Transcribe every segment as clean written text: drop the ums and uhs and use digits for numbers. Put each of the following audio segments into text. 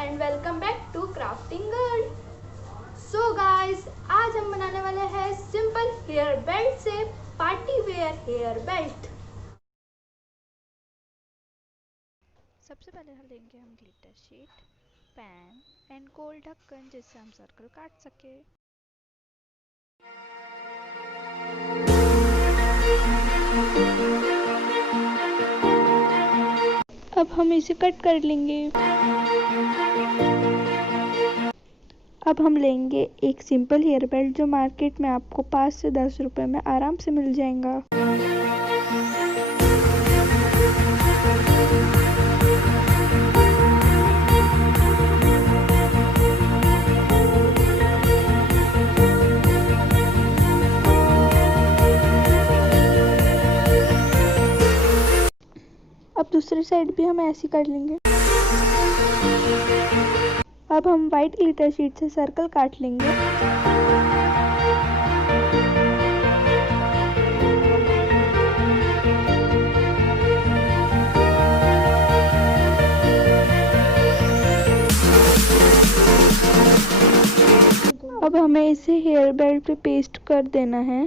And welcome back to crafting girl. So guys, आज हम बनाने वाले हैं सिंपल हेयर बेल्ट से पार्टी वेयर हेयर बेल्ट। सबसे पहले हम लेंगे ग्लिटर शीट, पैन एंड गोल ढक्कन जिससे हम सर्कल काट सके। अब हम इसे कट कर लेंगे। अब हम लेंगे एक सिंपल हेयर बेल्ट जो मार्केट में आपको 5 से 10 रुपए में आराम से मिल जाएगा। अब दूसरी साइड भी हम ऐसे कर लेंगे। अब हम वाइट ग्लिटर शीट से सर्कल काट लेंगे। अब हमें इसे हेयर बेल्ट पे पेस्ट कर देना है।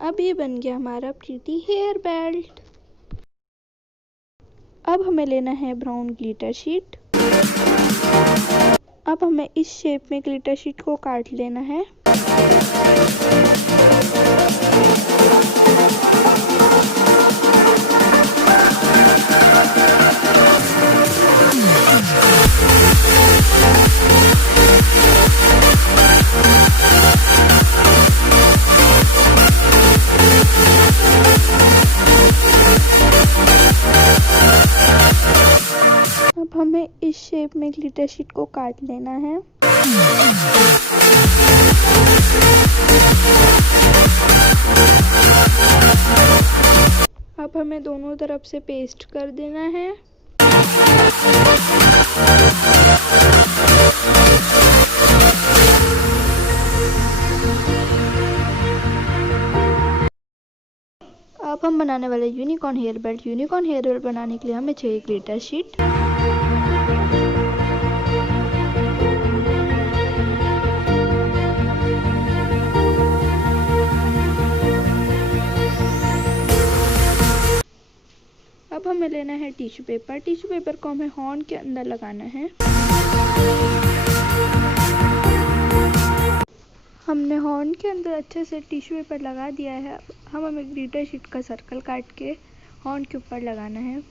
अब ये बन गया हमारा प्रीटी हेयर बेल्ट। अब हमें लेना है ब्राउन ग्लिटर शीट। अब हमें इस शेप में ग्लिटर शीट को काट लेना है। अब हमें इस शेप में ग्लिटर शीट को काट लेना है। अब हमें दोनों तरफ से पेस्ट कर देना है। अब हम बनाने वाले unicorn hair belt. Unicorn hair belt बनाने के लिए हमें चाहिए ग्लिटर शीट, अब हमें लेना है टिश्यू पेपर। टिश्यू पेपर को हमें हॉर्न के अंदर लगाना है। हमने हॉर्न के अंदर अच्छे से टिश्यू पेपर लगा दिया है। अब हमें ग्लिटर शीट का सर्कल काट के हॉर्न के ऊपर लगाना है।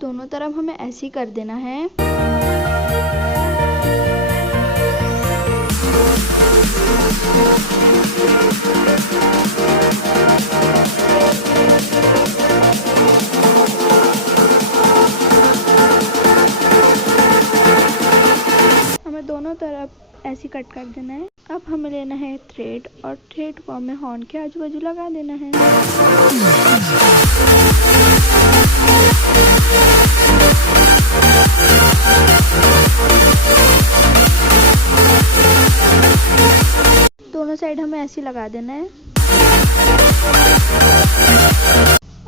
दोनों तरफ हमें ऐसे ही कर देना है। हमें दोनों तरफ ऐसे कट कर देना है। अब हमें लेना है थ्रेड और थ्रेड को हमें हॉर्न के आजू बाजू लगा देना है। दोनों साइड हमें ऐसे लगा देना है।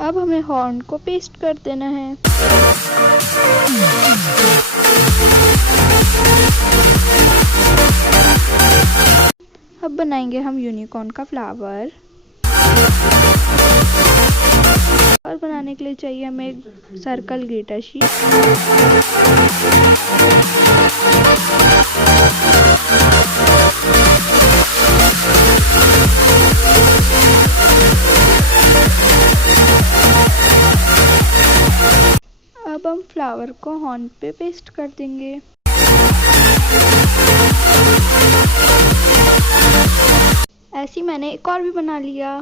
अब हमें हॉर्न को पेस्ट कर देना है। अब बनाएंगे हम यूनिकॉर्न का फ्लावर। और बनाने के लिए चाहिए हमें सर्कल ग्लिटर शीट, अब हम फ्लावर को हॉर्न पे पेस्ट कर देंगे। ऐसे मैंने एक और भी बना लिया।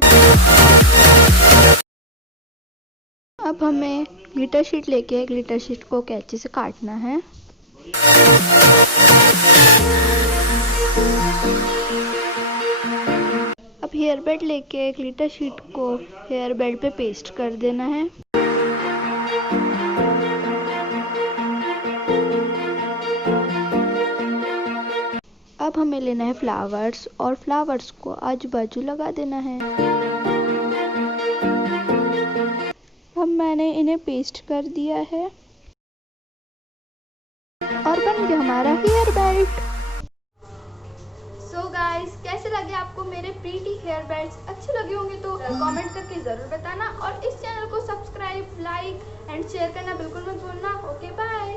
अब हमें ग्लिटर शीट लेके ग्लिटर शीट को कैंची से काटना है। अब हेयर हेयर बेल्ट लेके ग्लिटर शीट को हेयर बेल्ट पे पेस्ट कर देना है। अब हमें लेना है फ्लावर्स और फ्लावर्स को आजू बाजू लगा देना है। अब मैंने इन्हें पेस्ट कर दिया है और बन गया हमारा हेयर बेल्ट। सो गाइस, कैसे लगे आपको मेरे प्रीटी हेयर बेल्ट्स? अच्छे लगे होंगे तो कमेंट करके ज़रूर बताना और इस चैनल को सब्सक्राइब, लाइक एंड शेयर करना बिल्कुल मत भूलना। Okay bye.